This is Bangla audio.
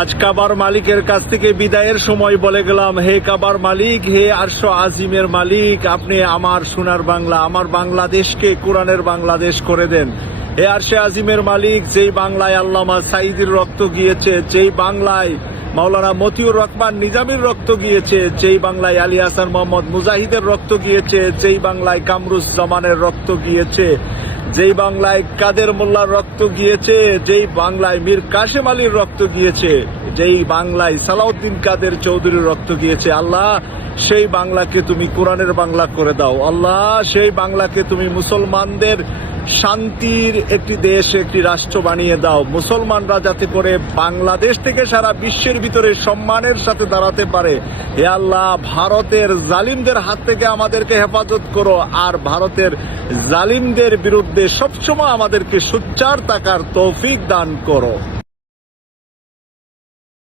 আজ কাবার মালিকের কাছ থেকে বিদায়ের সময় বলে গেলাম, হে কাবার মালিক, হে আরশ আজিমের মালিক, আপনি আমার সোনার বাংলা, আমার বাংলাদেশকে কোরআনের বাংলাদেশ করে দেন। হে আরশে আজিমের মালিক, যেই বাংলায় আল্লামা সাইদির রক্ত গিয়েছে, যেই বাংলায় মাওলানা মতিউর রহমান নিজামীর রক্ত গিয়েছে, যেই বাংলায় আলী হাসান মোহাম্মদ মুজাহিদের রক্ত গিয়েছে, যেই বাংলায় কামরুজ কামরুজ্জামানের রক্ত গিয়েছে যেই বাংলায় কাদের মোল্লার রক্ত গিয়েছে, যেই বাংলায় মীর কাশেম আলীর রক্ত গিয়েছে, যেই বাংলায় সালাউদ্দিন কাদের চৌধুরীর রক্ত গিয়েছে, আল্লাহ, সেই বাংলাকে তুমি কোরআনের বাংলা করে দাও। আল্লাহ, সেই বাংলাকে তুমি মুসলমানদের শান্তির একটি দেশ, একটি রাষ্ট্র বানিয়ে দাও। মুসলমানরা যাতে করে বাংলাদেশ থেকে সারা বিশ্বের ভিতরে সম্মানের সাথে দাঁড়াতে পারে। হে আল্লাহ, ভারতের জালিমদের হাত থেকে আমাদেরকে হেফাজত করো। আর ভারতের জালিমদের বিরুদ্ধে সবসময় আমাদেরকে সোচ্চার থাকার তৌফিক দান করো।